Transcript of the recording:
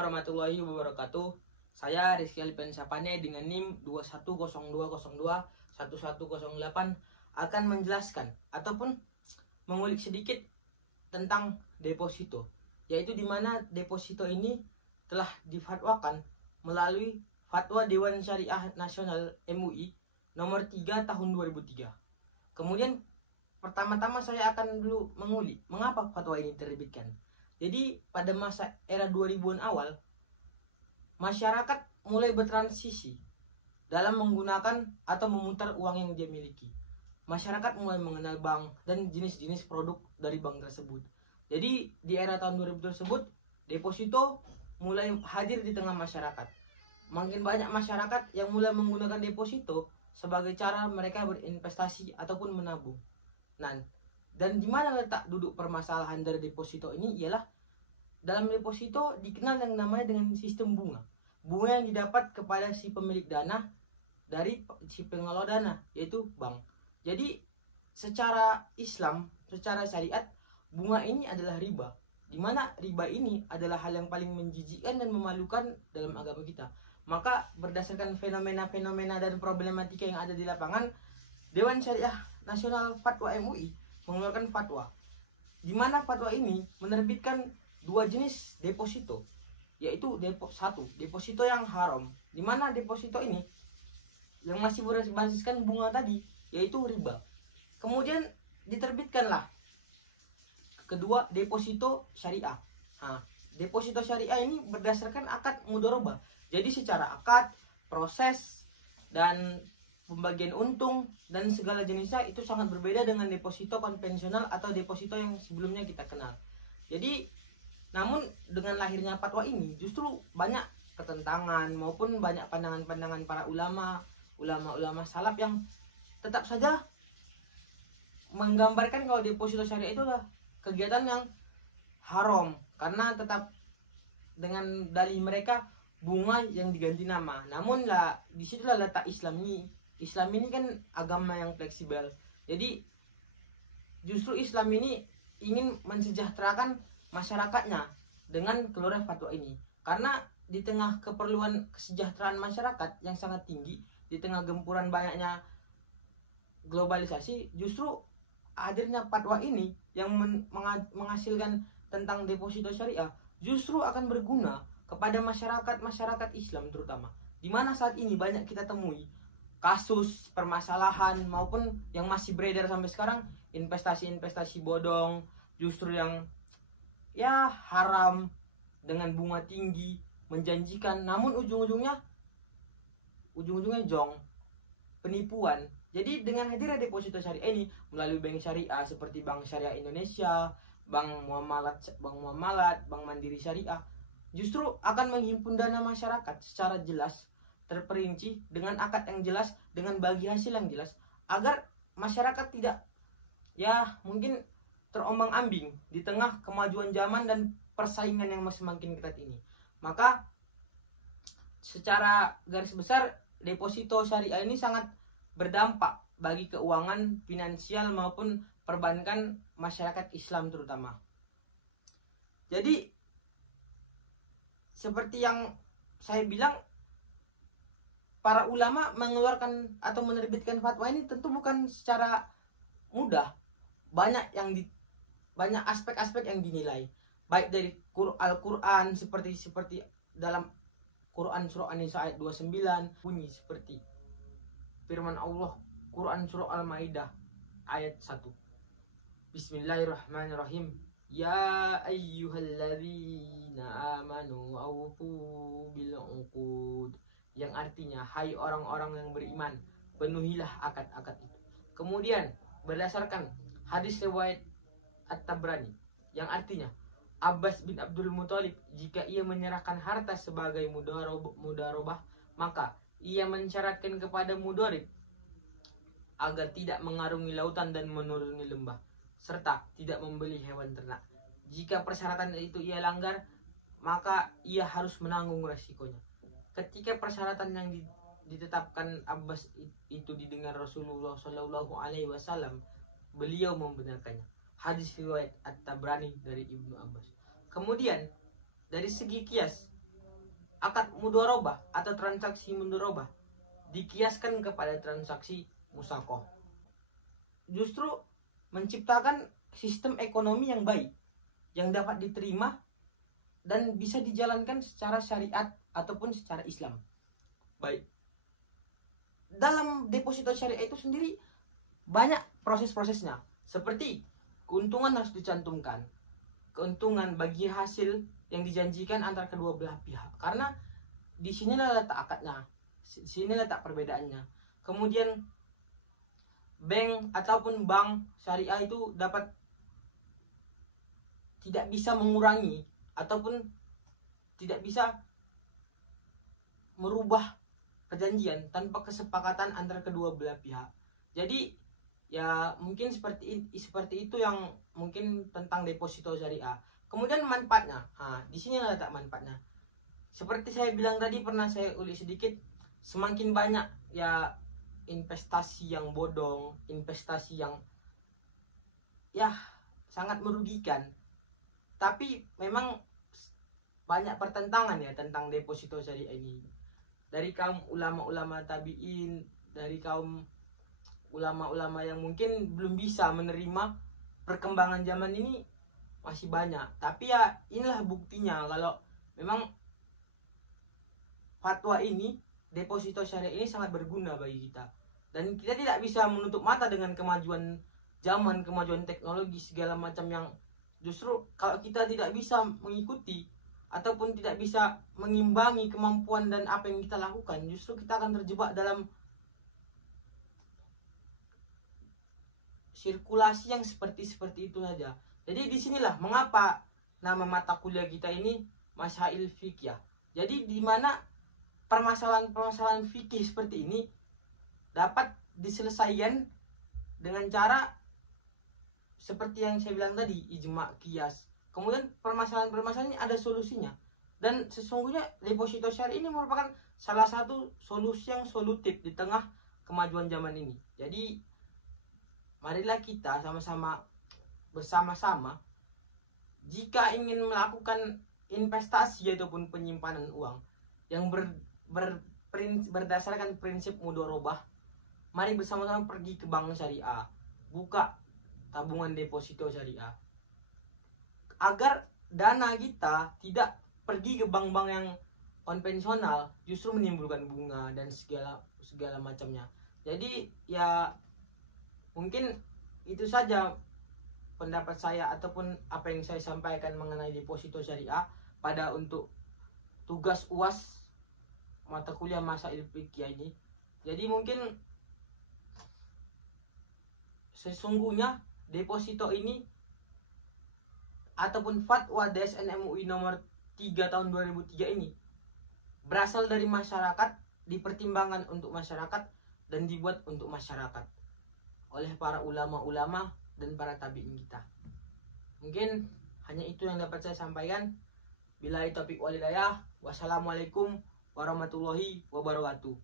warahmatullahi wabarakatuh. Saya Rizky Alpen Sapane dengan NIM 2102021108 akan menjelaskan ataupun mengulik sedikit tentang deposito, yaitu di mana deposito ini telah difatwakan melalui Fatwa Dewan Syariah Nasional MUI nomor 3 tahun 2003. Kemudian pertama-tama saya akan dulu mengulik mengapa fatwa ini terbitkan. Jadi pada masa era 2000-an awal, masyarakat mulai bertransisi dalam menggunakan atau memutar uang yang dia miliki. Masyarakat mulai mengenal bank dan jenis-jenis produk dari bank tersebut. Jadi di era tahun 2000 tersebut, deposito mulai hadir di tengah masyarakat. Makin banyak masyarakat yang mulai menggunakan deposito sebagai cara mereka berinvestasi ataupun menabung. Nah, dan di mana letak duduk permasalahan dari deposito ini ialah dalam deposito dikenal yang namanya dengan sistem bunga. Bunga yang didapat kepada si pemilik dana dari si pengelola dana, yaitu bank. Jadi secara Islam, secara syariat, bunga ini adalah riba. Di mana riba ini adalah hal yang paling menjijikkan dan memalukan dalam agama kita. Maka berdasarkan fenomena-fenomena dan problematika yang ada di lapangan, Dewan Syariah Nasional Fatwa MUI mengeluarkan fatwa, di mana fatwa ini menerbitkan dua jenis deposito, yaitu deposito yang haram, di mana deposito ini yang masih berbasiskan bunga tadi, yaitu riba. Kemudian diterbitkanlah kedua, deposito syariah. Nah, deposito syariah ini berdasarkan akad mudharabah. Jadi secara akad, proses, dan pembagian untung dan segala jenisnya itu sangat berbeda dengan deposito konvensional atau deposito yang sebelumnya kita kenal. Jadi, namun dengan lahirnya fatwa ini justru banyak ketentangan maupun banyak pandangan-pandangan para ulama salaf yang tetap saja menggambarkan kalau deposito syariah itu adalah kegiatan yang haram karena tetap dengan dalih mereka bunga yang diganti nama. Namun lah disitulah letak Islam ini. Islam ini kan agama yang fleksibel. Jadi justru Islam ini ingin mensejahterakan masyarakatnya dengan keluaran fatwa ini. Karena di tengah keperluan kesejahteraan masyarakat yang sangat tinggi, di tengah gempuran banyaknya globalisasi, justru hadirnya fatwa ini yang menghasilkan tentang deposito syariah justru akan berguna kepada masyarakat Islam terutama. Di mana saat ini banyak kita temui kasus permasalahan maupun yang masih beredar sampai sekarang, investasi bodong justru yang ya haram dengan bunga tinggi, menjanjikan, namun ujung-ujungnya jong, penipuan. Jadi dengan hadirnya deposito syariah ini melalui bank syariah seperti Bank Syariah Indonesia, Bank Muamalat, Bank Mandiri Syariah, justru akan menghimpun dana masyarakat secara jelas, terperinci, dengan akad yang jelas, dengan bagi hasil yang jelas, agar masyarakat tidak ya mungkin terombang-ambing di tengah kemajuan zaman dan persaingan yang semakin ketat ini. Maka secara garis besar deposito syariah ini sangat berdampak bagi keuangan finansial maupun perbankan masyarakat Islam terutama. Jadi seperti yang saya bilang, para ulama mengeluarkan atau menerbitkan fatwa ini tentu bukan secara mudah. Banyak aspek-aspek yang dinilai, baik dari Al-Quran seperti dalam Quran surah An-Nisa ayat 29 bunyi seperti firman Allah Quran surah Al-Maidah ayat 1. Bismillahirrahmanirrahim. Ya ayyuhalladzina amanu awfu bil uqud. Yang artinya, hai orang-orang yang beriman, penuhilah akad-akad itu. Kemudian berdasarkan hadis riwayat At-Tabrani yang artinya, Abbas bin Abdul Muthalib jika ia menyerahkan harta sebagai mudharabah, maka ia mensyaratkan kepada mudharib agar tidak mengarungi lautan dan menuruni lembah, serta tidak membeli hewan ternak. Jika persyaratan itu ia langgar, maka ia harus menanggung resikonya. Ketika persyaratan yang ditetapkan Abbas itu didengar Rasulullah Shallallahu Alaihi Wasallam, beliau membenarkannya. Hadis riwayat At-Tabrani dari Ibnu Abbas. Kemudian dari segi kias, akad mudharabah atau transaksi mudharabah dikiaskan kepada transaksi musaqah. Justru menciptakan sistem ekonomi yang baik, yang dapat diterima dan bisa dijalankan secara syariat ataupun secara Islam. Baik. Dalam deposito syariah itu sendiri banyak proses-prosesnya. Seperti keuntungan harus dicantumkan. Keuntungan bagi hasil yang dijanjikan antara kedua belah pihak. Karena di sinilah letak akadnya. Di sini letak perbedaannya. Kemudian bank ataupun bank syariah itu dapat tidak bisa mengurangi ataupun tidak bisa merubah perjanjian tanpa kesepakatan antara kedua belah pihak. Jadi ya mungkin seperti itu yang mungkin tentang deposito syariah. Kemudian manfaatnya, di sini letak manfaatnya. Seperti saya bilang tadi, pernah saya ulik sedikit, semakin banyak ya investasi yang bodong, investasi yang ya sangat merugikan. Tapi memang banyak pertentangan ya tentang deposito syariah ini. Dari kaum ulama-ulama tabi'in, dari kaum ulama-ulama yang mungkin belum bisa menerima perkembangan zaman ini masih banyak. Tapi ya inilah buktinya kalau memang fatwa ini, deposito syariah ini sangat berguna bagi kita. Dan kita tidak bisa menutup mata dengan kemajuan zaman, kemajuan teknologi segala macam yang justru kalau kita tidak bisa mengikuti ataupun tidak bisa mengimbangi kemampuan dan apa yang kita lakukan, justru kita akan terjebak dalam sirkulasi yang seperti itu saja. Jadi disinilah mengapa nama mata kuliah kita ini Masail Fikih. Jadi di mana permasalahan-permasalahan fikih seperti ini dapat diselesaikan dengan cara seperti yang saya bilang tadi, ijma, qiyas. Kemudian permasalahan-permasalahan ini ada solusinya. Dan sesungguhnya deposito syariah ini merupakan salah satu solusi yang solutif di tengah kemajuan zaman ini. Jadi marilah kita bersama-sama jika ingin melakukan investasi ataupun penyimpanan uang yang berdasarkan prinsip mudharabah, mari bersama-sama pergi ke bank syariah, buka tabungan deposito syariah, agar dana kita tidak pergi ke bank-bank yang konvensional, justru menimbulkan bunga dan segala macamnya. Jadi ya mungkin itu saja pendapat saya ataupun apa yang saya sampaikan mengenai deposito syariah pada untuk tugas UAS mata kuliah Masail Fikih ini. Jadi mungkin sesungguhnya deposito ini ataupun fatwa DSN MUI nomor 3 tahun 2003 ini berasal dari masyarakat, dipertimbangkan untuk masyarakat dan dibuat untuk masyarakat oleh para ulama-ulama dan para tabi'in kita. Mungkin hanya itu yang dapat saya sampaikan. Billahi taufiq wal hidayah. Wassalamualaikum warahmatullahi wabarakatuh.